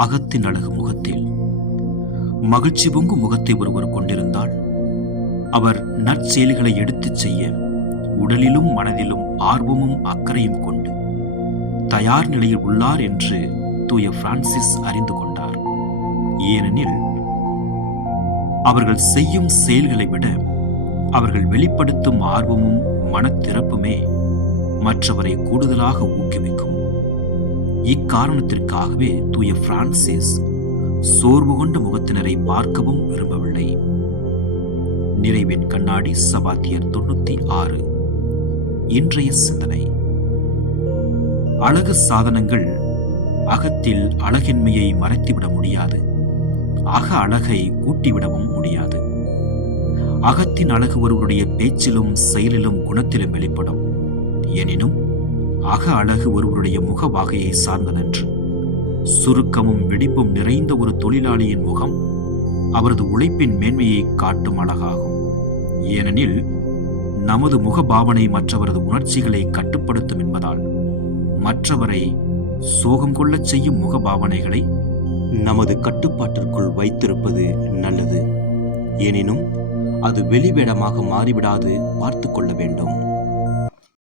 அகத்தின் அழகு முகத்தில். மகிழ்ச்சி பொங்கும் முகத்தை ஒருவர் கொண்டிருந்தால் அவர் நற்செயல்களை எடுத்துச் செய்ய உடலிலும் மனதிலும் ஆர்வமும் அக்கறையும் கொண்டு தயார் நிலையில் உள்ளார் என்று தூய பிரான்சிஸ் அறிந்து கொண்டார். ஏனெனில் அவர்கள் செய்யும் செயல்களை விட அவர்கள் வெளிப்படுத்தும் ஆர்வமும் மனத்திறப்புமே மற்றவரை கூடுதலாக ஊக்குவிக்கும். இக்காரணத்திற்காகவே தூய பிரான்சிஸ் சோர்வு கொண்ட முகத்தினரை பார்க்கவும் விரும்பவில்லை. நிறைவின் கண்ணாடி சபாத்தியர் 96. இன்றைய சிந்தனை. அழகு சாதனங்கள் அகத்தில் அழகின்மையை மறைத்துவிட முடியாது, அக அழகை கூட்டிவிடவும் முடியாது. அகத்தின் அழகு ஒருவருடைய பேச்சிலும் செயலிலும் குணத்திலும் வெளிப்படும். எனினும் அக அழகு ஒருவருடைய முகவாகையை சார்ந்ததன்று. சுருக்கமும் வெடிப்பும் நிறைந்த ஒரு தொழிலாளியின் முகம் அவரது உழைப்பின் மேன்மையை காட்டும் அழகாகும். ஏனெனில் நமது முகபாவனை மற்றவரது உணர்ச்சிகளை கட்டுப்படுத்தும் என்பதால் மற்றவரை சோகம் கொள்ளச் செய்யும் முகபாவனைகளை நமது கட்டுப்பாட்டிற்குள் வைத்திருப்பது நல்லது. எனினும் அது வெளிவேடமாக மாறிவிடாது பார்த்து கொள்ள வேண்டும்.